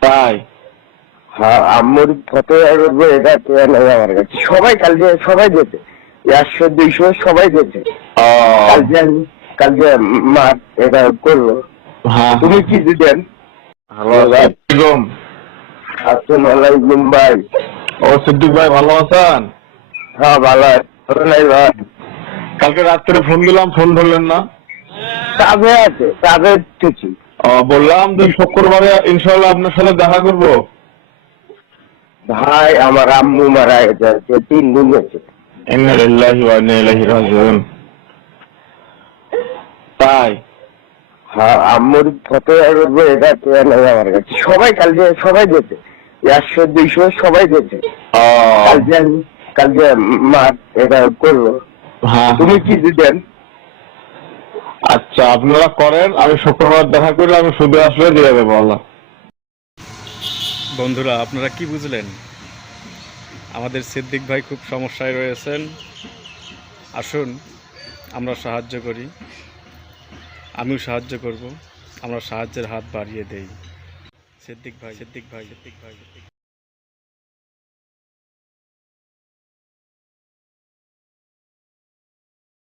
তাই হ্যাঁ আম্মুর কত এটা নেই আমার কাছে। সবাই কালকে সবাই দিয়েছে একশো দুইশো সবাই ও। কালকে আমি কালকে মা এটা করল। হ্যাঁ। তুমি কি দিতেন? ভালো আছেন আসসালামু ভাই। ও সিদ্দিক ভাই ভালো আছেন? হ্যাঁ ভালো। নাই ভাই? কালকে রাত্রে ফোন দিলাম ফোন ধরলেন না। কাজে আছে কাজে ও, বললাম যে শুক্রবারে ইনশাল্লাহ আপনার সাথে দেখা করব। ভাই আমার আম্মু মারা গেছে তিন দিন গেছে ইন্না ওয়া ইন্না ইলাইহি রাজিউন। তাই হ্যাঁ আম্মুর করব এটা আমার কাছে? সবাই কালকে সবাই দিয়েছে একশো দুইশো সবাই ও। কালকে কালকে মা এটা করল হ্যাঁ। তুমি কি দিতেন? আচ্ছা আপনারা করেন, আমি শুক্রবার দেখা করলে আমি সুদে আসলে দিয়ে দেবো, আল্লাহ। বন্ধুরা, আপনারা কি বুঝলেন? আমাদের সিদ্দিক ভাই খুব সমস্যায় রয়েছেন। আসুন, আমরা সাহায্য করি। আমিও সাহায্য করব। আমরা সাহায্যের হাত বাড়িয়ে দেই। সিদ্দিক ভাই সিদ্দিক ভাই সিদ্দিক ভাই।